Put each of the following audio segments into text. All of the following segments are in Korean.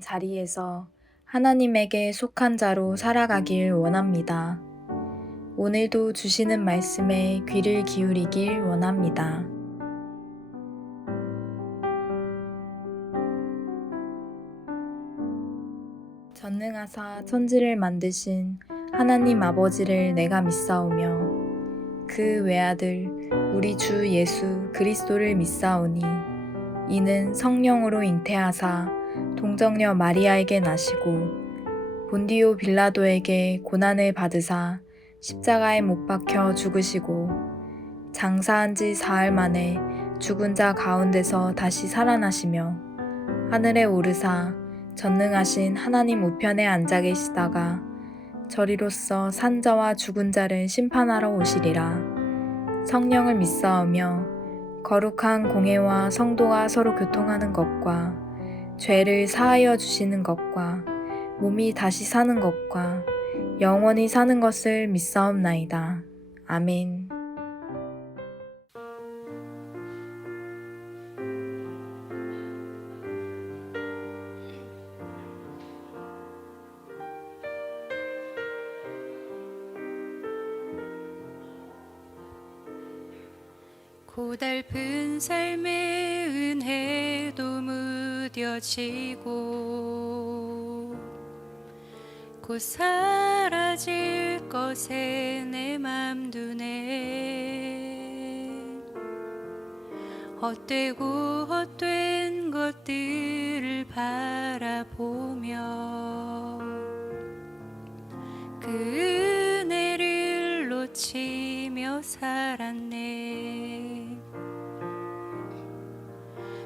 있는 자리에서 하나님에게 속한 자로 살아가길 원합니다. 오늘도 주시는 말씀에 귀를 기울이길 원합니다. 전능하사 천지를 만드신 하나님 아버지를 내가 믿사오며 그 외아들 우리 주 예수 그리스도를 믿사오니 이는 성령으로 잉태하사 동정녀 마리아에게 나시고 본디오 빌라도에게 고난을 받으사 십자가에 못 박혀 죽으시고 장사한 지 사흘 만에 죽은 자 가운데서 다시 살아나시며 하늘에 오르사 전능하신 하나님 우편에 앉아 계시다가 저리로서 산자와 죽은 자를 심판하러 오시리라. 성령을 믿사오며 거룩한 공회와 성도가 서로 교통하는 것과 죄를 사하여 주시는 것과 몸이 다시 사는 것과 영원히 사는 것을 믿사옵나이다. 아멘. 고달픈 삶의 은혜도 무뎌지고 곧 사라질 것에 내 맘 두네. 헛되고 헛된 것들을 바라보며 그 은혜를 놓치며 살았네.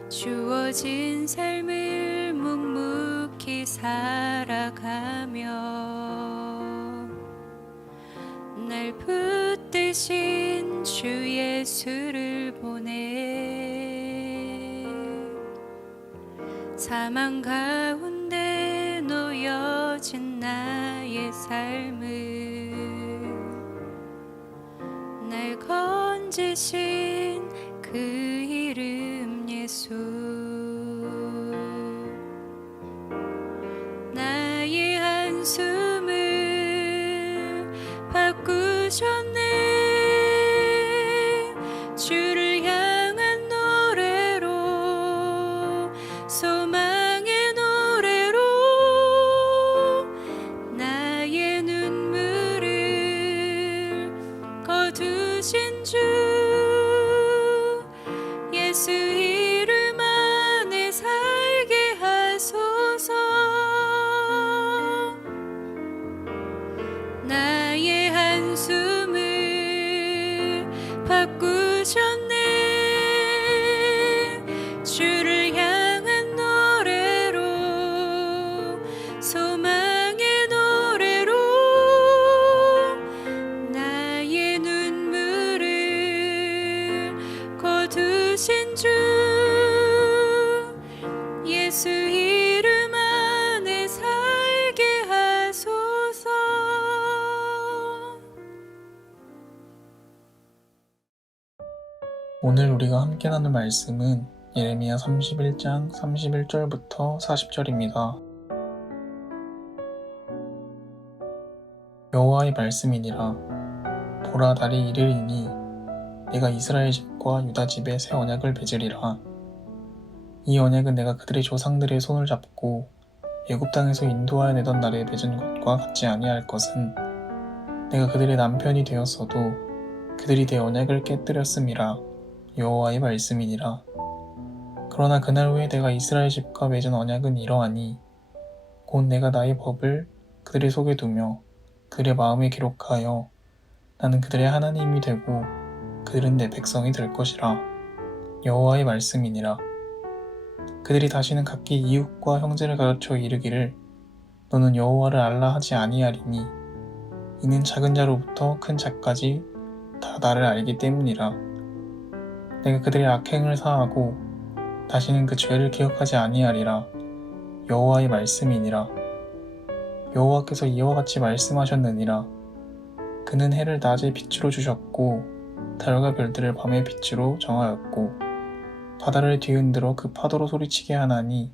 주어진 삶을 묵묵히 살아가며 날 붙드신 주 예수를 보내. 사망 가운데 놓여진 나의 삶을 날 건지신 그 이름 예수. 나의 한숨을 바꾸셨네. 주를 향한 노래로, 소망의 노래로 나의 눈물을 거두신 주 예수 이름 안에 살게 하소서. 나의 한숨을 바꾸셨네. 주를 향한 노래로, 소망의 노래로 나의 눈물을 거두신 주 예수 이름 안에 살게 하소서. 오늘 우리가 함께 나눌 말씀은 예레미야 31장 31절부터 40절입니다. 여호와의 말씀이니라. 보라, 날이 이르리니 내가 이스라엘 집과 유다 집에 새 언약을 맺으리라. 이 언약은 내가 그들의 조상들의 손을 잡고 애굽 땅에서 인도하여 내던 날에 맺은 것과 같지 아니할 것은 내가 그들의 남편이 되었어도 그들이 내 언약을 깨뜨렸음이라. 여호와의 말씀이니라. 그러나 그날 후에 내가 이스라엘 집과 맺은 언약은 이러하니 곧 내가 나의 법을 그들의 속에 두며 그들의 마음에 기록하여 나는 그들의 하나님이 되고 그들은 내 백성이 될 것이라. 여호와의 말씀이니라. 그들이 다시는 각기 이웃과 형제를 가르쳐 이르기를 너는 여호와를 알라 하지 아니하리니 이는 작은 자로부터 큰 자까지 다 나를 알기 때문이라. 내가 그들의 악행을 사하고 다시는 그 죄를 기억하지 아니하리라. 여호와의 말씀이니라. 여호와께서 이와 같이 말씀하셨느니라. 그는 해를 낮의 빛으로 주셨고 달과 별들을 밤의 빛으로 정하였고 바다를 뒤흔들어 그 파도로 소리치게 하나니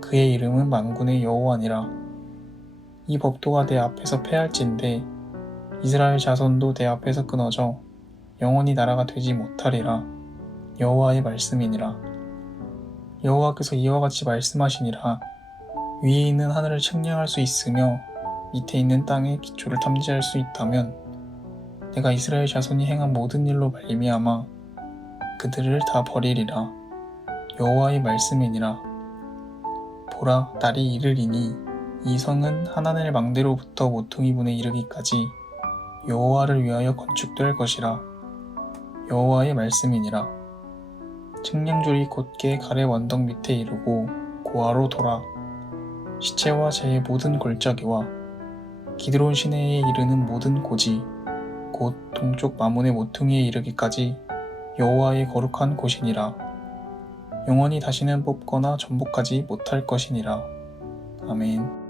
그의 이름은 만군의 여호와니라. 이 법도가 내 앞에서 패할진대 이스라엘 자손도 내 앞에서 끊어져 영원히 나라가 되지 못하리라. 여호와의 말씀이니라. 여호와께서 이와 같이 말씀하시니라. 위에 있는 하늘을 측량할 수 있으며 밑에 있는 땅의 기초를 탐지할 수 있다면 내가 이스라엘 자손이 행한 모든 일로 말미암아 그들을 다 버리리라. 여호와의 말씀이니라. 보라, 날이 이르리니 이 성은 하나님의 망대로부터 모퉁이 분에 이르기까지 여호와를 위하여 건축될 것이라. 여호와의 말씀이니라. 측량줄이 곧게 가래 원덕 밑에 이르고 고아로 돌아 시체와 재의 모든 골짜기와 기드론 시내에 이르는 모든 고지 곧 동쪽 마문의 모퉁이에 이르기까지 여호와의 거룩한 곳이니라. 영원히 다시는 뽑거나 전복하지 못할 것이니라. 아멘.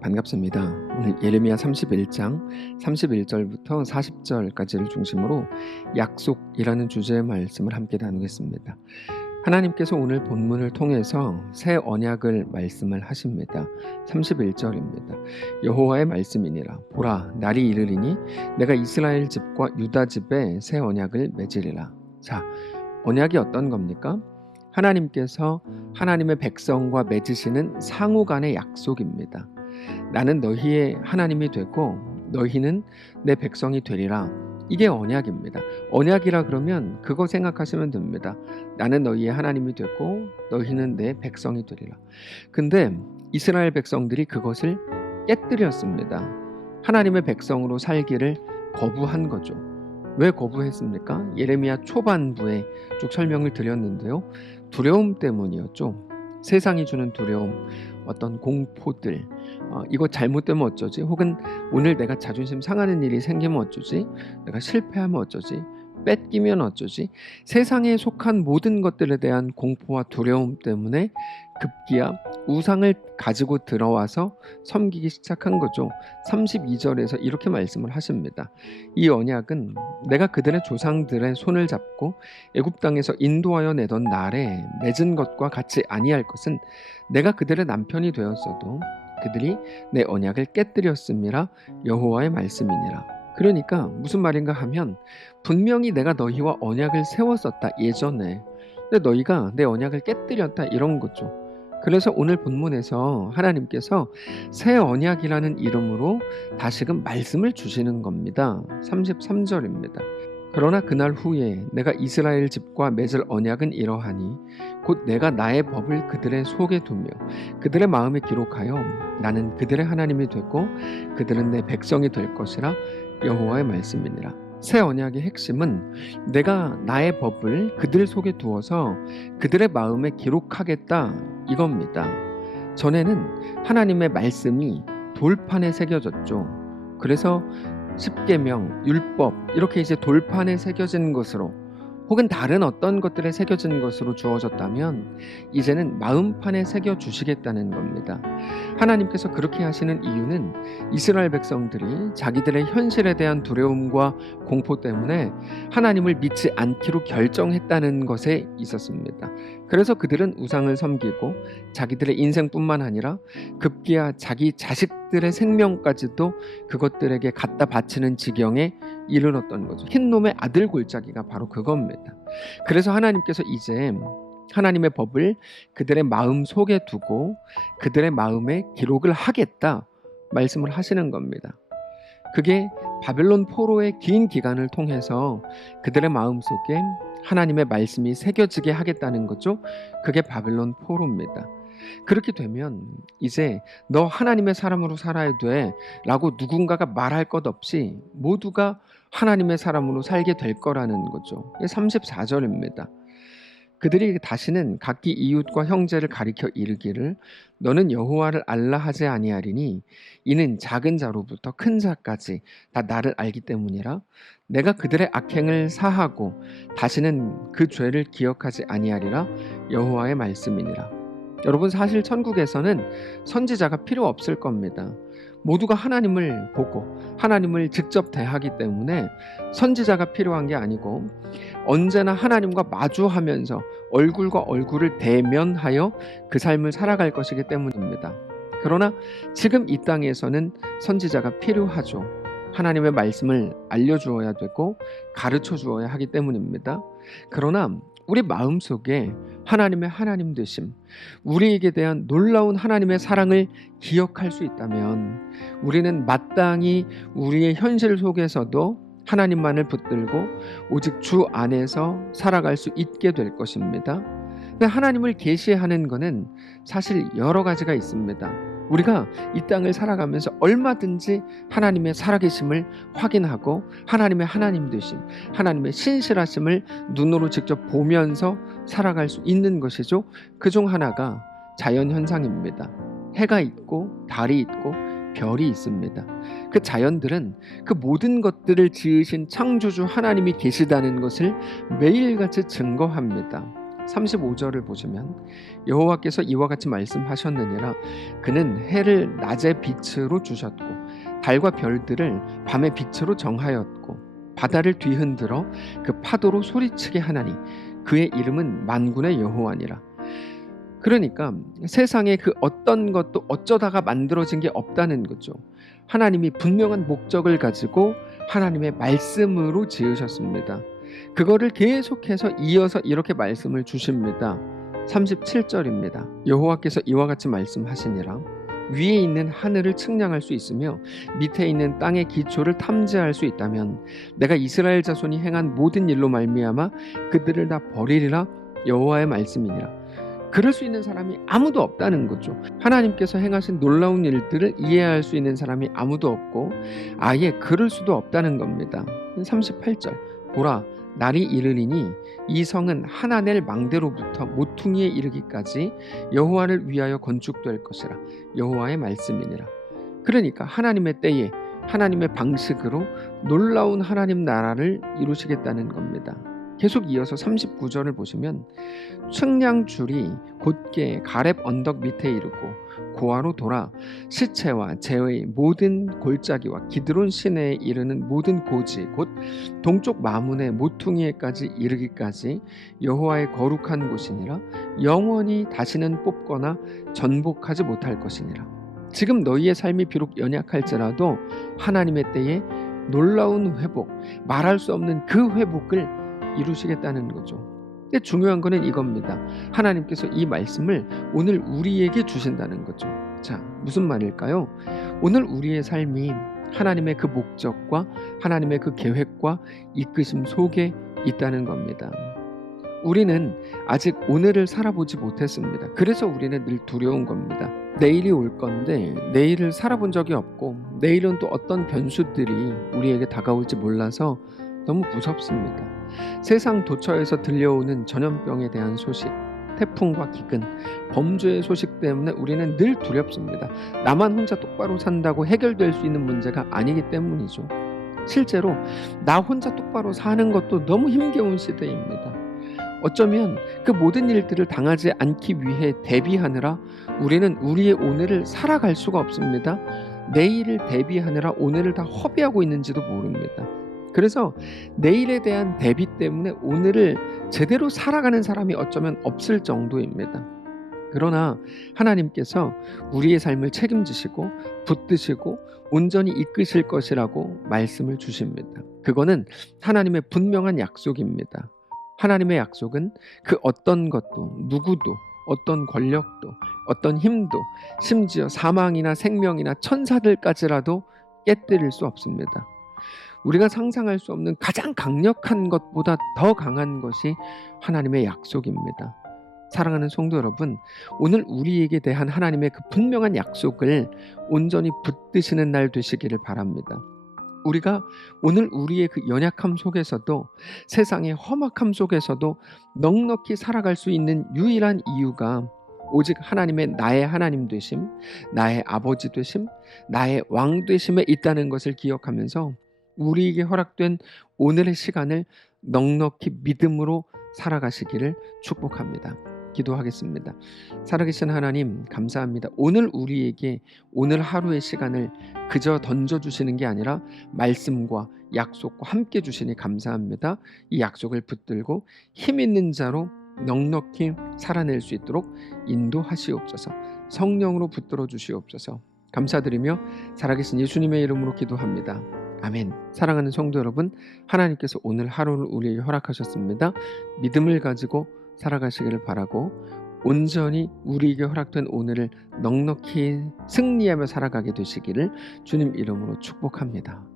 반갑습니다. 오늘 예레미야 31장 31절부터 40절까지를 중심으로 약속이라는 주제의 말씀을 함께 나누겠습니다. 하나님께서 오늘 본문을 통해서 새 언약을 말씀을 하십니다. 31절입니다. 여호와의 말씀이니라. 보라, 날이 이르리니 내가 이스라엘 집과 유다 집에 새 언약을 맺으리라. 자, 언약이 어떤 겁니까? 하나님께서 하나님의 백성과 맺으시는 상호 간의 약속입니다. 나는 너희의 하나님이 되고 너희는 내 백성이 되리라. 이게 언약입니다. 언약이라 그러면 그거 생각하시면 됩니다. 나는 너희의 하나님이 되고 너희는 내 백성이 되리라. 근데 이스라엘 백성들이 그것을 깨뜨렸습니다. 하나님의 백성으로 살기를 거부한 거죠. 왜 거부했습니까? 예레미야 초반부에 쭉 설명을 드렸는데요. 두려움 때문이었죠. 세상이 주는 두려움, 어떤 공포들, 이거 잘못되면 어쩌지? 혹은 오늘 내가 자존심 상하는 일이 생기면 어쩌지? 내가 실패하면 어쩌지? 뺏기면 어쩌지? 세상에 속한 모든 것들에 대한 공포와 두려움 때문에 급기야 우상을 가지고 들어와서 섬기기 시작한 거죠. 32절에서 이렇게 말씀을 하십니다. 이 언약은 내가 그들의 조상들의 손을 잡고 애굽 땅에서 인도하여 내던 날에 맺은 것과 같이 아니할 것은 내가 그들의 남편이 되었어도 그들이 내 언약을 깨뜨렸음이라. 여호와의 말씀이니라. 그러니까 무슨 말인가 하면 분명히 내가 너희와 언약을 세웠었다 예전에. 근데 너희가 내 언약을 깨뜨렸다 이런 거죠. 그래서 오늘 본문에서 하나님께서 새 언약이라는 이름으로 다시금 말씀을 주시는 겁니다. 33절입니다. 그러나 그날 후에 내가 이스라엘 집과 맺을 언약은 이러하니 곧 내가 나의 법을 그들의 속에 두며 그들의 마음에 기록하여 나는 그들의 하나님이 되고 그들은 내 백성이 될 것이라. 여호와의 말씀이니라. 새 언약의 핵심은 내가 나의 법을 그들 속에 두어서 그들의 마음에 기록하겠다 이겁니다. 전에는 하나님의 말씀이 돌판에 새겨졌죠. 그래서 십계명, 율법 이렇게 이제 돌판에 새겨진 것으로 혹은 다른 어떤 것들에 새겨진 것으로 주어졌다면 이제는 마음판에 새겨주시겠다는 겁니다. 하나님께서 그렇게 하시는 이유는 이스라엘 백성들이 자기들의 현실에 대한 두려움과 공포 때문에 하나님을 믿지 않기로 결정했다는 것에 있었습니다. 그래서 그들은 우상을 섬기고 자기들의 인생뿐만 아니라 급기야 자기 자식들의 생명까지도 그것들에게 갖다 바치는 지경에 이르렀던 거죠. 흰놈의 아들 골짜기가 바로 그겁니다. 그래서 하나님께서 이제 하나님의 법을 그들의 마음 속에 두고 그들의 마음에 기록을 하겠다 말씀을 하시는 겁니다. 그게 바벨론 포로의 긴 기간을 통해서 그들의 마음 속에 하나님의 말씀이 새겨지게 하겠다는 거죠. 그게 바벨론 포로입니다. 그렇게 되면 이제 너 하나님의 사람으로 살아야 돼 라고 누군가가 말할 것 없이 모두가 하나님의 사람으로 살게 될 거라는 거죠. 34절입니다. 그들이 다시는 각기 이웃과 형제를 가리켜 이르기를 너는 여호와를 알라 하지 아니하리니 이는 작은 자로부터 큰 자까지 다 나를 알기 때문이라. 내가 그들의 악행을 사하고 다시는 그 죄를 기억하지 아니하리라. 여호와의 말씀이니라. 여러분, 사실 천국에서는 선지자가 필요 없을 겁니다. 모두가 하나님을 보고 하나님을 직접 대하기 때문에 선지자가 필요한 게 아니고 언제나 하나님과 마주하면서 얼굴과 얼굴을 대면하여 그 삶을 살아갈 것이기 때문입니다. 그러나 지금 이 땅에서는 선지자가 필요하죠. 하나님의 말씀을 알려주어야 되고 가르쳐 주어야 하기 때문입니다. 그러나 우리 마음속에 하나님의 하나님 되심, 우리에게 대한 놀라운 하나님의 사랑을 기억할 수 있다면 우리는 마땅히 우리의 현실 속에서도 하나님만을 붙들고 오직 주 안에서 살아갈 수 있게 될 것입니다. 근데 하나님을 계시하는 것은 사실 여러 가지가 있습니다. 우리가 이 땅을 살아가면서 얼마든지 하나님의 살아계심을 확인하고 하나님의 하나님 되심, 하나님의 신실하심을 눈으로 직접 보면서 살아갈 수 있는 것이죠. 그중 하나가 자연현상입니다. 해가 있고 달이 있고 별이 있습니다. 그 자연들은 그 모든 것들을 지으신 창조주 하나님이 계시다는 것을 매일같이 증거합니다. 35절을 보시면 여호와께서 이와 같이 말씀하셨느니라. 그는 해를 낮의 빛으로 주셨고 달과 별들을 밤의 빛으로 정하였고 바다를 뒤흔들어 그 파도로 소리치게 하나니 그의 이름은 만군의 여호와니라. 그러니까 세상에 그 어떤 것도 어쩌다가 만들어진 게 없다는 거죠. 하나님이 분명한 목적을 가지고 하나님의 말씀으로 지으셨습니다. 그거를 계속해서 이어서 이렇게 말씀을 주십니다. 37절입니다. 여호와께서 이와 같이 말씀하시니라. 위에 있는 하늘을 측량할 수 있으며 밑에 있는 땅의 기초를 탐지할 수 있다면 내가 이스라엘 자손이 행한 모든 일로 말미암아 그들을 다 버리리라. 여호와의 말씀이니라. 그럴 수 있는 사람이 아무도 없다는 거죠. 하나님께서 행하신 놀라운 일들을 이해할 수 있는 사람이 아무도 없고 아예 그럴 수도 없다는 겁니다. 38절. 보라, 날이 이르리니 이 성은 하나넬 망대로부터 모퉁이에 이르기까지 여호와를 위하여 건축될 것이라. 여호와의 말씀이니라. 그러니까 하나님의 때에 하나님의 방식으로 놀라운 하나님 나라를 이루시겠다는 겁니다. 계속 이어서 39절을 보시면 측량줄이 곧게 가렙 언덕 밑에 이르고 고아로 돌아 시체와 제의 모든 골짜기와 기드론 시내에 이르는 모든 고지 곧 동쪽 마문의 모퉁이에까지 이르기까지 여호와의 거룩한 곳이니라. 영원히 다시는 뽑거나 전복하지 못할 것이니라. 지금 너희의 삶이 비록 연약할지라도 하나님의 때에 놀라운 회복, 말할 수 없는 그 회복을 이루시겠다는 거죠. 근데 중요한 거는 이겁니다. 하나님께서 이 말씀을 오늘 우리에게 주신다는 거죠. 자, 무슨 말일까요? 오늘 우리의 삶이 하나님의 그 목적과 하나님의 그 계획과 이끄심 속에 있다는 겁니다. 우리는 아직 오늘을 살아보지 못했습니다. 그래서 우리는 늘 두려운 겁니다. 내일이 올 건데 내일을 살아본 적이 없고 내일은 또 어떤 변수들이 우리에게 다가올지 몰라서 너무 무섭습니다. 세상 도처에서 들려오는 전염병에 대한 소식, 태풍과 기근, 범죄의 소식 때문에 우리는 늘 두렵습니다. 나만 혼자 똑바로 산다고 해결될 수 있는 문제가 아니기 때문이죠. 실제로 나 혼자 똑바로 사는 것도 너무 힘겨운 시대입니다. 어쩌면 그 모든 일들을 당하지 않기 위해 대비하느라 우리는 우리의 오늘을 살아갈 수가 없습니다. 내일을 대비하느라 오늘을 다 허비하고 있는지도 모릅니다. 그래서 내일에 대한 대비 때문에 오늘을 제대로 살아가는 사람이 어쩌면 없을 정도입니다. 그러나 하나님께서 우리의 삶을 책임지시고 붙드시고 온전히 이끄실 것이라고 말씀을 주십니다. 그거는 하나님의 분명한 약속입니다. 하나님의 약속은 그 어떤 것도 누구도 어떤 권력도 어떤 힘도 심지어 사망이나 생명이나 천사들까지라도 깨뜨릴 수 없습니다. 우리가 상상할 수 없는 가장 강력한 것보다 더 강한 것이 하나님의 약속입니다. 사랑하는 성도 여러분, 오늘 우리에게 대한 하나님의 그 분명한 약속을 온전히 붙드시는 날 되시기를 바랍니다. 우리가 오늘 우리의 그 연약함 속에서도 세상의 험악함 속에서도 넉넉히 살아갈 수 있는 유일한 이유가 오직 하나님의 나의 하나님 되심, 나의 아버지 되심, 나의 왕 되심에 있다는 것을 기억하면서 우리에게 허락된 오늘의 시간을 넉넉히 믿음으로 살아가시기를 축복합니다. 기도하겠습니다. 살아계신 하나님, 감사합니다. 오늘 우리에게 오늘 하루의 시간을 그저 던져주시는 게 아니라 말씀과 약속과 함께 주시니 감사합니다. 이 약속을 붙들고 힘 있는 자로 넉넉히 살아낼 수 있도록 인도하시옵소서. 성령으로 붙들어 주시옵소서. 감사드리며 살아계신 예수님의 이름으로 기도합니다. 아멘. 사랑하는 성도 여러분, 하나님께서 오늘 하루를 우리에게 허락하셨습니다. 믿음을 가지고 살아가시기를 바라고 온전히 우리에게 허락된 오늘을 넉넉히 승리하며 살아가게 되시기를 주님 이름으로 축복합니다.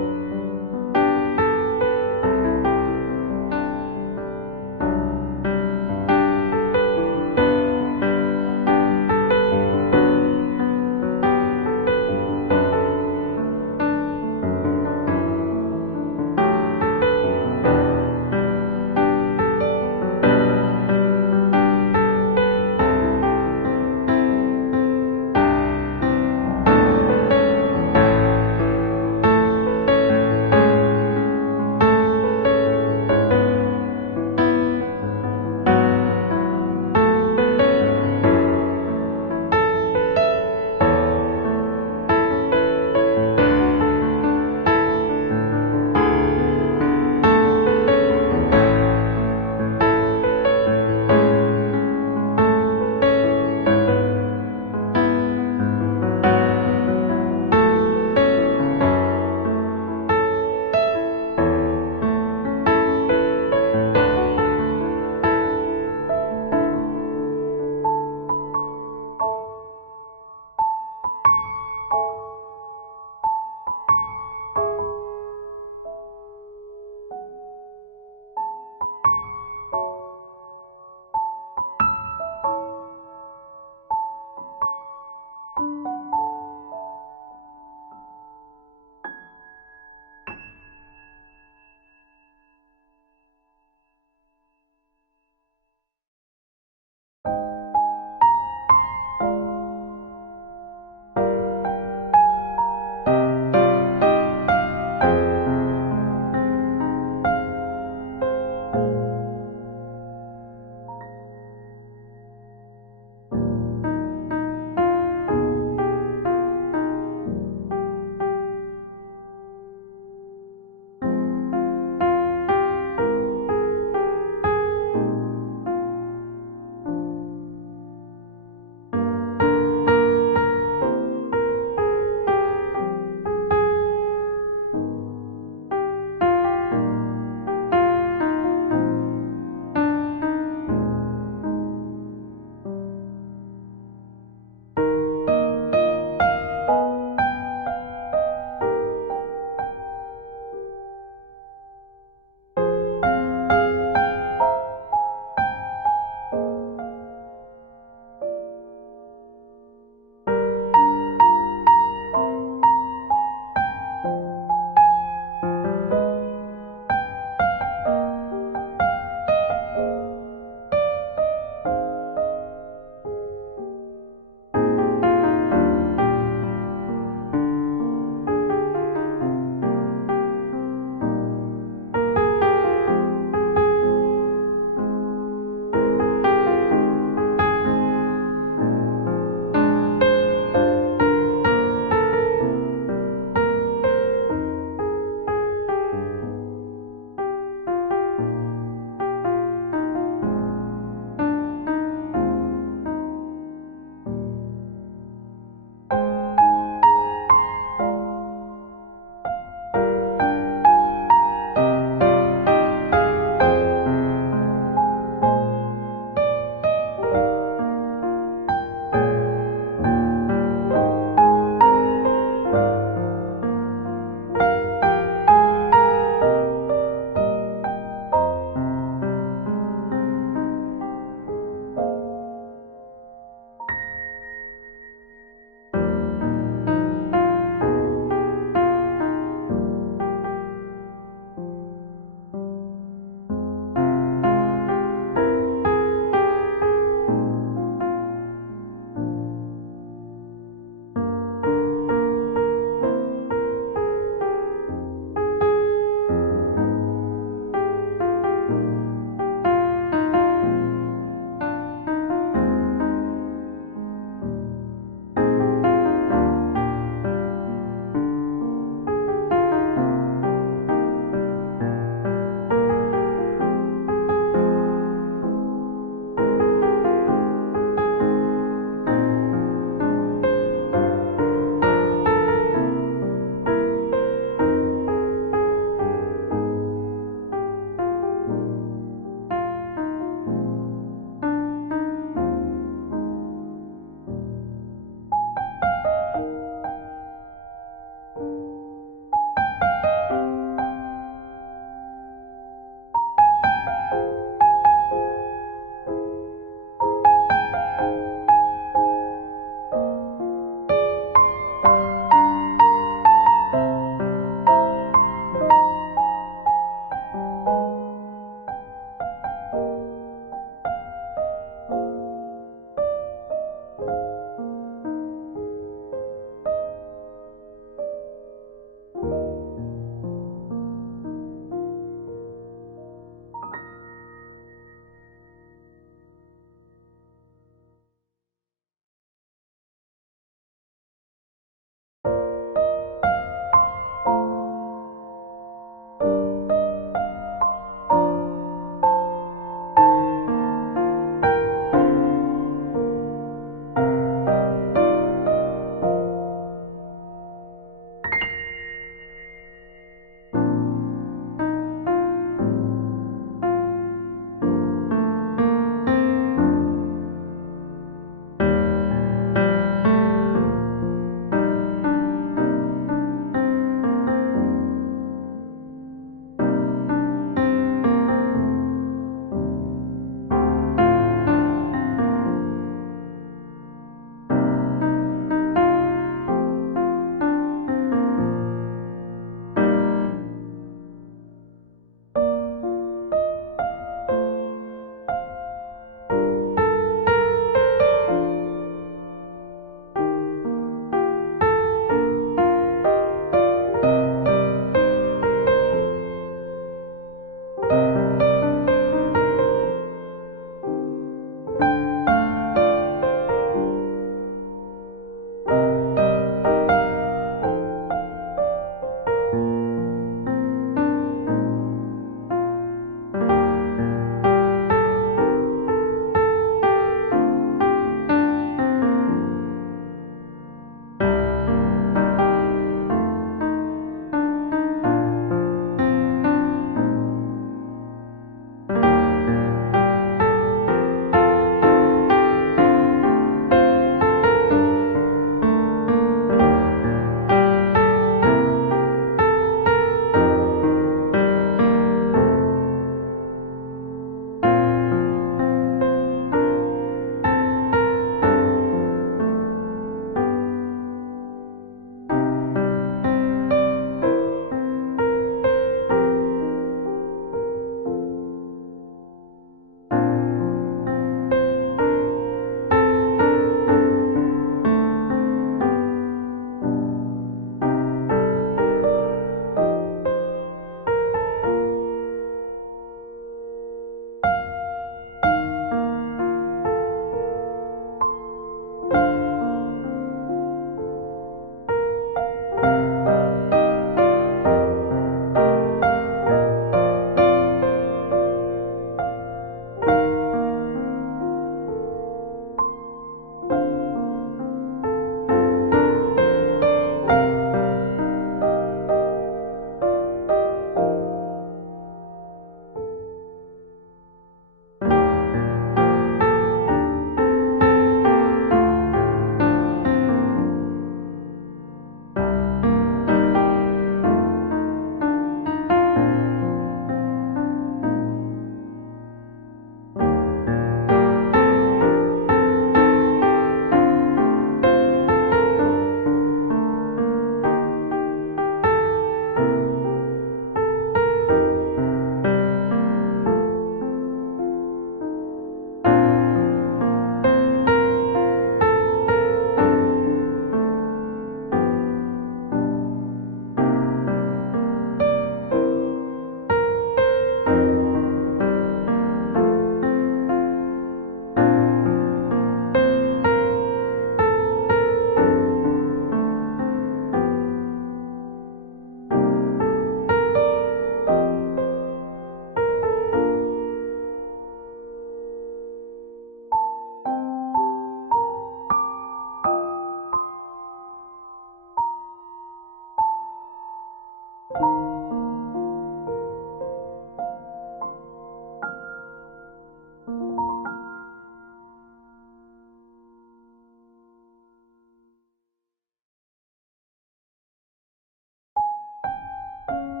you.